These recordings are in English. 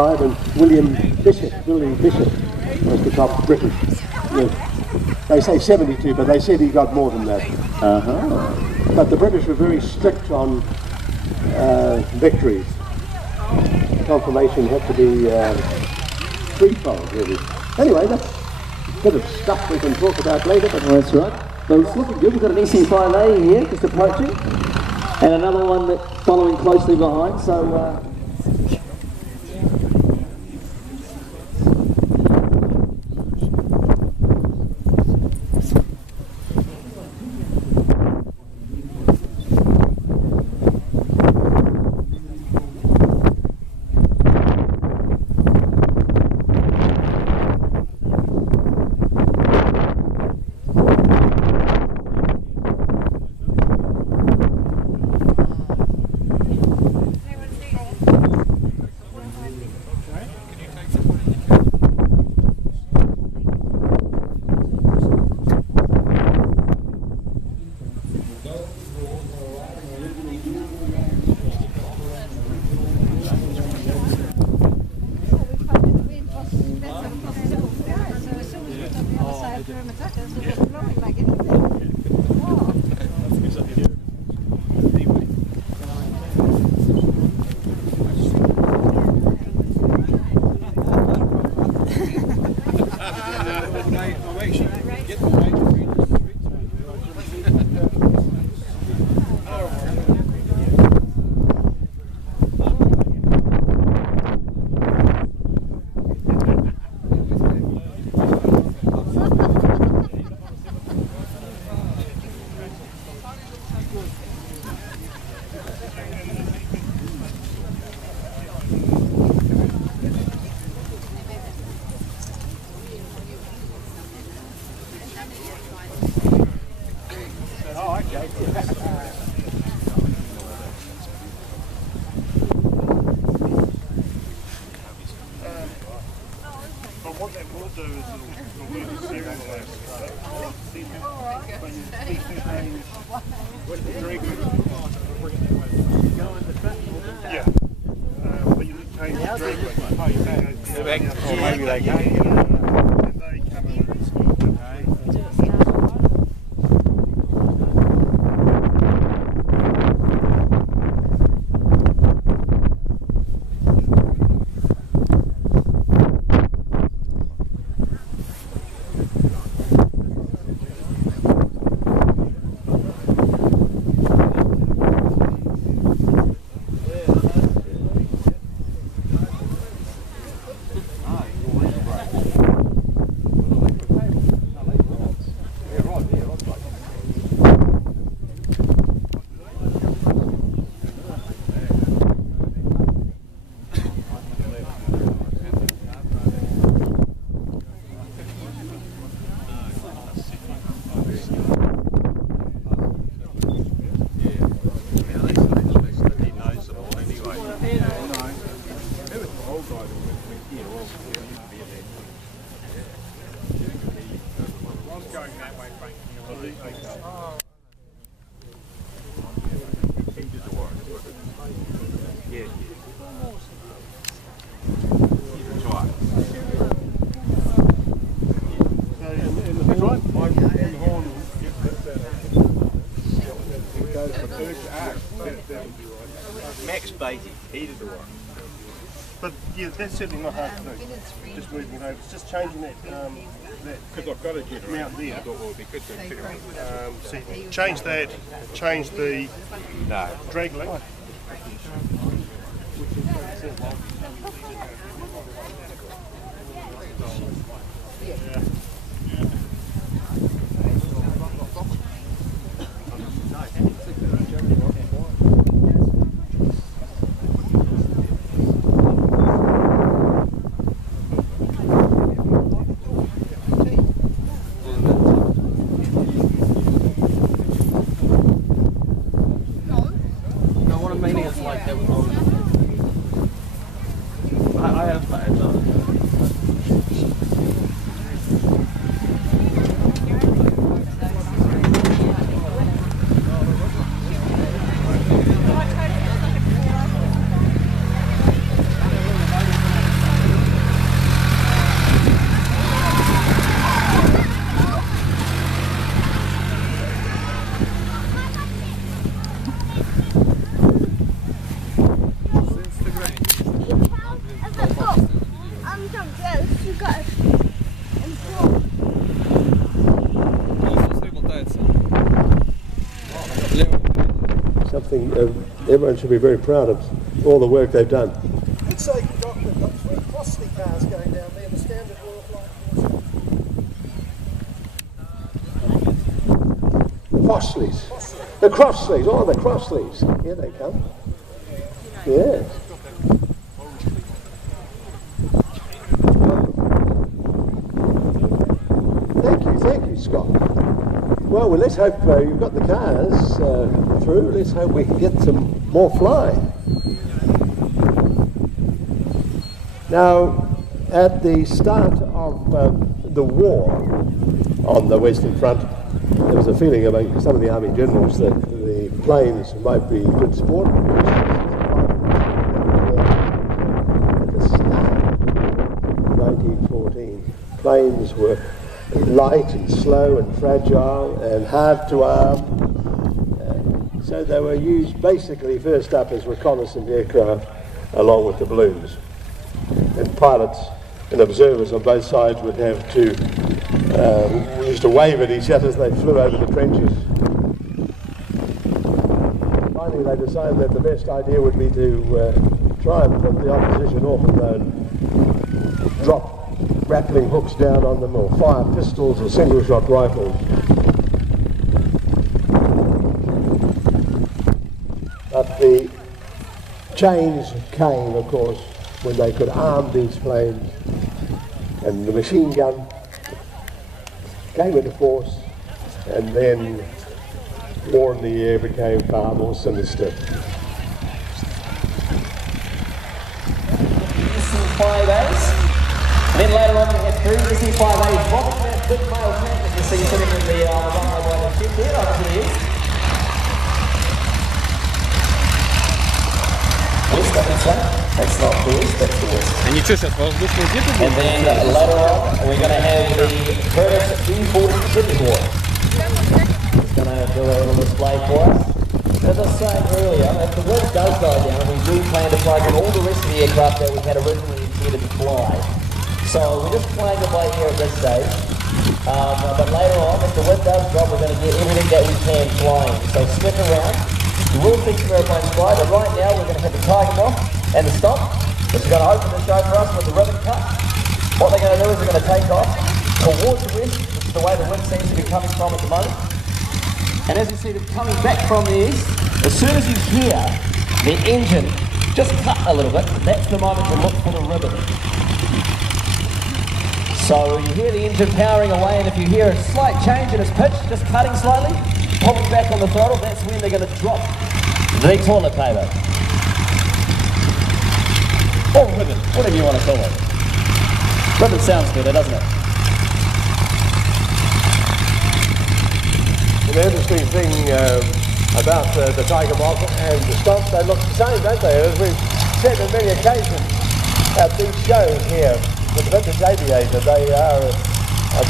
And William Bishop was the top British. They say 72, but they said he got more than that. But the British were very strict on victories. Confirmation had to be threefold, really. Anyway, that's a bit of stuff we can talk about later. But well, that's right. Well, it's looking good. We've got an EC5A here, just approaching, and another one that following closely behind. So. But yeah, that's certainly not hard to do. Just moving it over. It's just changing that. Because I've got a generator out there. I thought, well, it'd be good to fit it. See, change that. Change the drag length. I have plans on it. something everyone should be very proud of all the work they've done. Looks like the doctor got 3 Crossley cars going down there, the standard Royal Flying Horse. Crossleys. The Crossleys. Oh, the Crossleys. Here they come. Yes. Thank you, Scott. Well, let's hope you've got the cars through. Let's hope we can get some more flying. Now, at the start of the war on the Western Front, there was a feeling among some of the Army generals that the planes might be good sport. At the start of 1914, planes were light and slow and fragile and hard to arm. So they were used basically first up as reconnaissance aircraft along with the balloons. And pilots and observers on both sides would have to used to wave at each other as they flew over the trenches. Finally they decided that the best idea would be to try and put the opposition off and drop grappling hooks down on them or fire pistols or single shot rifles. But the change came, of course, when they could arm these planes and the machine gun came into force, and then war in the air became far more sinister. And then later on we had 3 SE5As bobbing that big male tank that you see sitting in the runway by the ship there, over to the east. West, I think so. That's not the west, that's the west. And then later on we're going to have the British B-40 Citywar. It's going to do a little display for us. As I was saying earlier, if the wind does die down, we do plan to fly on all the rest of the aircraft that we had originally intended to fly. So we're just flying it by ear at this stage. But later on, if the wind does drop, we're going to get everything that we can flying. So stick around. You will see some airplanes fly, but right now we're going to have the Tiger Moth and the Stomp, which is going to open the show for us with the ribbon cut. What they're going to do is they're going to take off towards the west, which is the way the wind seems to be coming from at the moment. And as you see them coming back from the east, as soon as you hear the engine just cut a little bit, that's the moment to look for the ribbon. So you hear the engine powering away, and if you hear a slight change in its pitch, just cutting slightly, popping back on the throttle, that's when they're going to drop the toilet paper. Or ribbon, whatever you want to call it. Ribbon sounds better, doesn't it? The interesting thing about the Tiger Moth and the Stomp, they look the same, don't they? As we've said on many occasions at these shows here, the vintage aviator, they are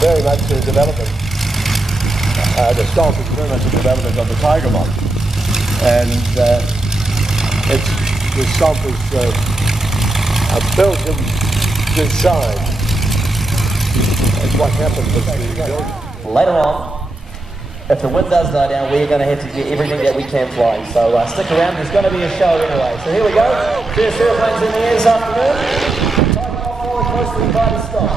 very much a development. The Stomp is very much a development of the Tiger Moth. And the Stomp is a Belgian design. That's what happened with the Later on, if the wind does die down, we're going to have to get everything that we can fly. So stick around, there's going to be a show anyway. So here we go. First airplanes in the air this afternoon. Tiger Moth forward closely by the Stomp.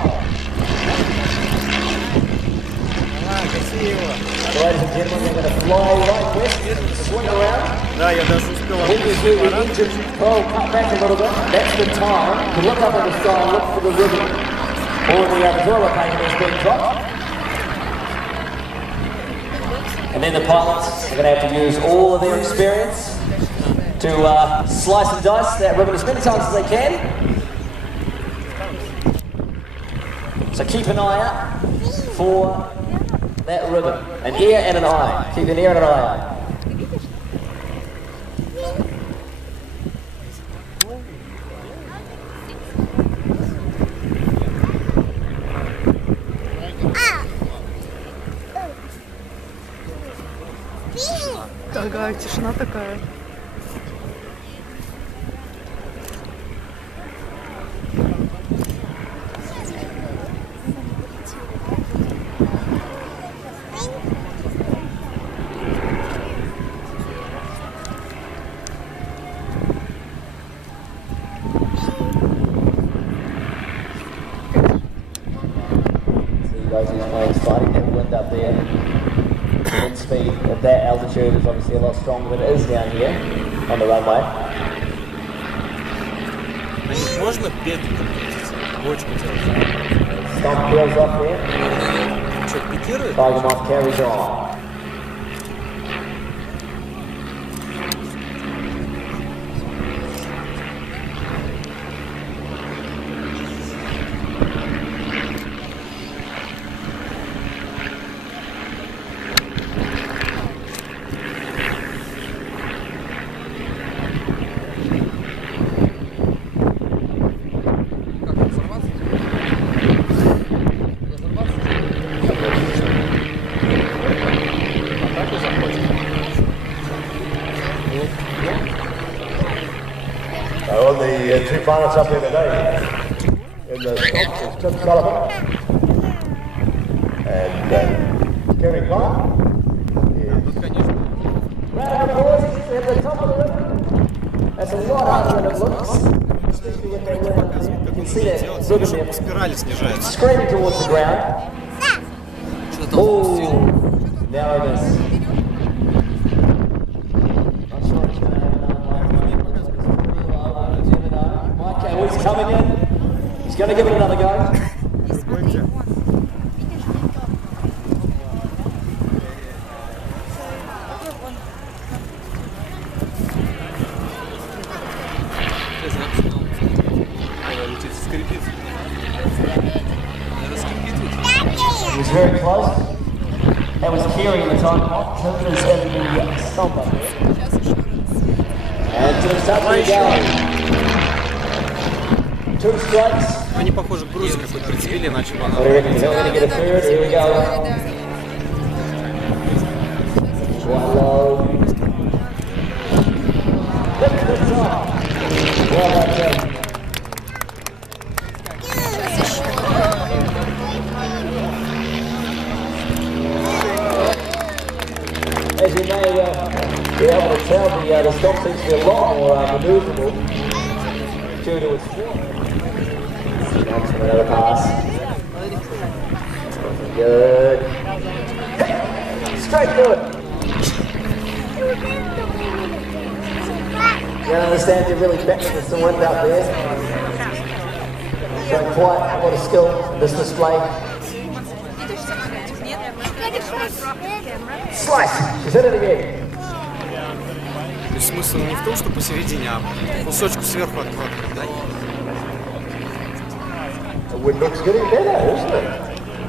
Ladies and gentlemen, we're going to fly right west, swing around. When you hear the engine cut back a little bit, that's the time to look up at the sky and look for the ribbon. Or the toilet paper that's been dropped. And then the pilots are going to have to use all of their experience to slice and dice that ribbon as many times as they can. So keep an eye out for that ribbon. An ear and an eye. Keep an ear and an eye out. Какая тишина такая. speed at that altitude is obviously a lot stronger than it is down here on the runway. На них можно петли крутить? Бочку делать? Stomp wheels up here. Что, пикирует? Tiger Moth carries on. On the two pilots up there today, in the top is Tim Sullivan and Kerry Clark. Round of applause at the top of the river. That's a lot harder than it looks. Especially when they went up there. You can see that ribbon there Спирали снижается. screaming towards the ground. Oh, narrowness. I'm sure it's going to have another one. Mike, he's coming in. He's going to give it another go. He was very close. That was Kiri in the time. Tim is in the stomp up there. And Tim's up and going. 2 strikes. Они, похоже, груз какой-то прицепили, иначе бы она... What do you reckon? He's not going to get a third. Here we go. Quite low. Lift to the top. Well done, Tim. As you may be able to tell, the stomp seems to be a lot more manoeuvrable due to its form. On to another pass. Good. Straight to it. You understand you're really betting with some wind out there. Showing quite a lot of skill in this display. Slice! She's hit it again. То есть смысл не в том, что посередине, а кусочку сверху откладывать, да? The wind looks getting better, isn't it?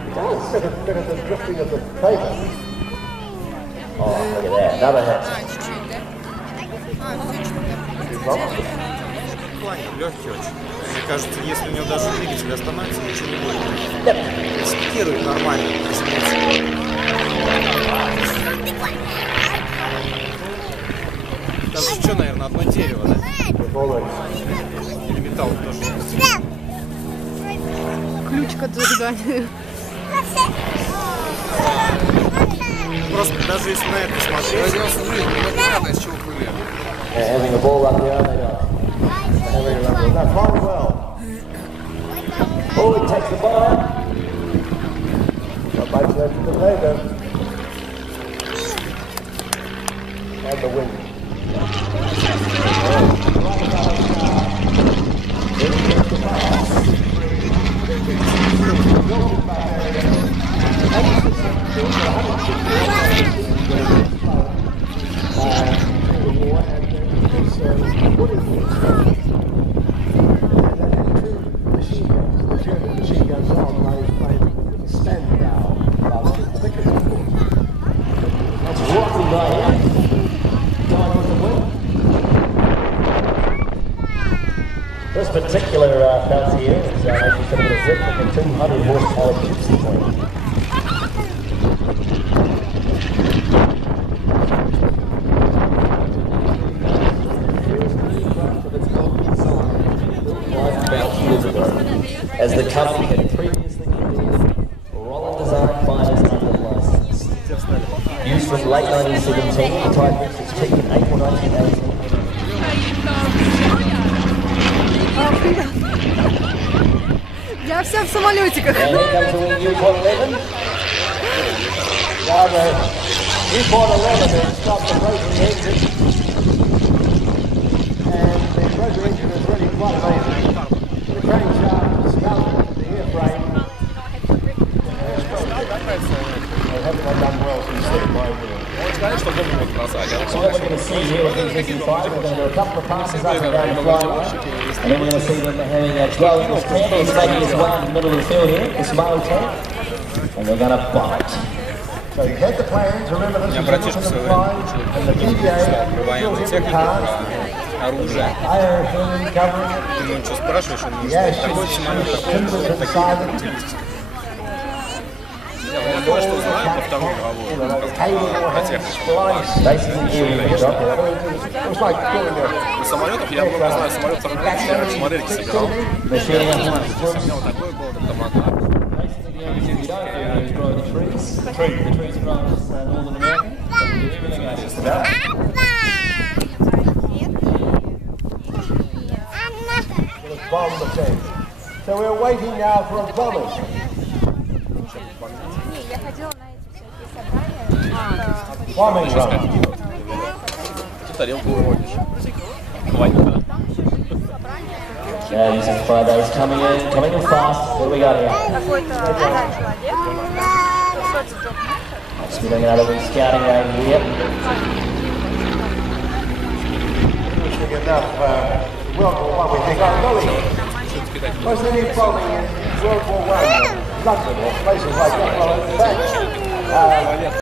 It does. Better than drifting of the paper. Oh, look at that. Another hit. Легкий очень. Мне кажется, если у него даже двигатель остановится, ничего не будет. Спикирует нормально. Там же что, наверное, одно дерево, да? Или металл тоже? Ключ к зажиганию. Просто даже если на это смотреть... Having a ball up there, they don't. They're flying well. Oh, he takes the ball out. Not much left in the paper. And the wind. This particular bounce here is actually going to be a zip with a 200 horsepower gypsy plane. As the company had previously completed Roland Design Finest under license. Used from late 1917, the type reached its peak in April 1918. Я вся в самолетиках. And here comes the new 11. Report 11 has stopped the rotary engine. And the rotary engine is really quite amazing. The crankshaft is mounted to the airframe. They haven't done well since then, my word. So what we're going to see here with these X5, we're going to do a couple of passes up and down the fly line, and then we're going to see them having a go in this tank. He's taking his one in the middle of the field here, this male tank, and they're going to bite. So you had the plans, remember this is the look of the fly, and the PDA, still hit the cars. IRFM covering it. Ты его что спрашиваешь, он не Yes, такой самолет, такой inside it. Я думаю, что знаю по второму голову. Basically, here we go. It was like doing a Самолетов я много знаю, самолет второй я смотрели, собирал. They're shooting up. Снял такой был, там мотор. Basically, the only thing we don't do is grow the trees. The trees grow in Northern America. So we do everything else. bomb the tank. So we're waiting now for a bomber. Bombing run. Yeah, these are Fridays coming in fast. What do we got here? So we're doing another wee scouting around here. Enough World War I, we think. Was there any bombing in World War I? London or places like that? Well, in fact,